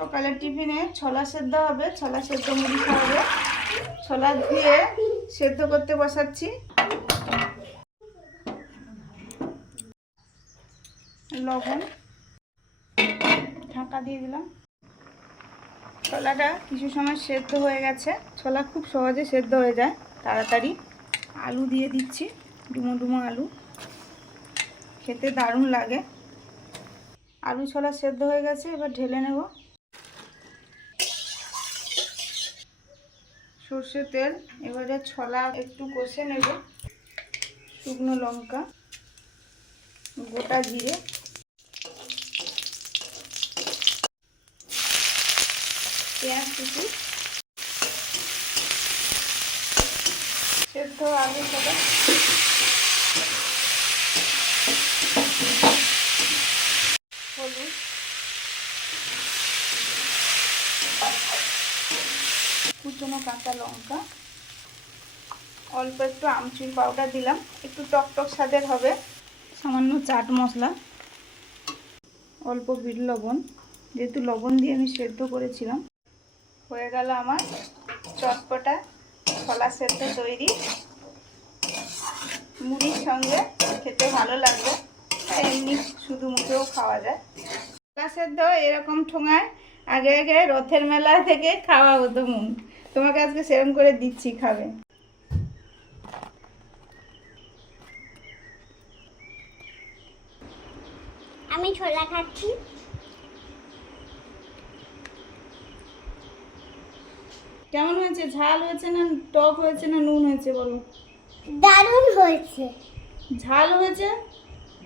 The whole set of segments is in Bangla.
সকালের টিফিনে ছোলা সেদ্ধ হবে, ছোলা সেদ্ধ মুড়ি খাওয়াবে। ছোলা ধুয়ে সেদ্ধ করতে বসাচ্ছি। লবণ, ঢাকা দিয়ে দিলাম। ছোলাটা কিছু সময় সেদ্ধ হয়ে গেছে। ছোলা খুব সহজে সেদ্ধ হয়ে যায় তাড়াতাড়ি। আলু দিয়ে দিচ্ছি, ডুমো ডুমো আলু, খেতে দারুণ লাগে। আলু ছোলা সেদ্ধ হয়ে গেছে, এবার ঢেলে নেব। সর্ষের তেল, এবারে ছোলা একটু কষে নেব। শুকনো লঙ্কা, গোটা জিরে, পেঁয়াজ কুচি, সেদ্ধ আলু ছোলা, হলুদ, কুচনো কাঁচা লঙ্কা, অল্প একটু আমচুর পাউডার দিলাম, একটু টকটক স্বাদের হবে। সামান্য চাট মশলা, অল্প বিট লবণ, যেহেতু লবণ দিয়ে আমি সেদ্ধ করেছিলাম। হয়ে গেল আমার চটপটা ছোলা সেদ্ধ তৈরি। মুড়ির সঙ্গে খেতে ভালো লাগবে, এমনি শুধু মুখেও খাওয়া যায়। ছোলা সেদ্ধ এরকম ঠোঙায় আগে আগে রথের মেলা থেকে খাওয়া হতো মুন। তোমাকে আজকে সেরকম করে দিচ্ছি, খাবে। আমি ছোলা খাচ্ছি। কেমন হয়েছে? ঝাল হয়েছে না টক হয়েছে না নুন হয়েছে বলো? দারুণ হয়েছে। ঝাল হয়েছে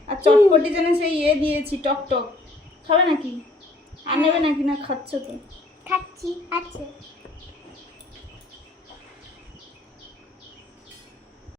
আর চটপটি যেন সেই দিয়েছি টক টক। খাবে নাকি? আর নেবে নাকি? না খাচ্ছ তো? খাচ্ছি। আচ্ছা।